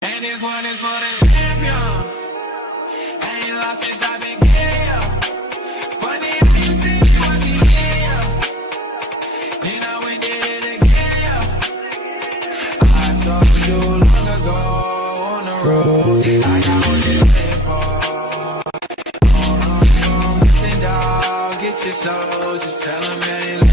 And this one is for the champions. Ain't lost since I've been here. Funny how you see me was here. Then I went did it again. I told you long ago on the road. I got what they pay for. Don't run from nothing, dog. Get your soul. Just tell them, man.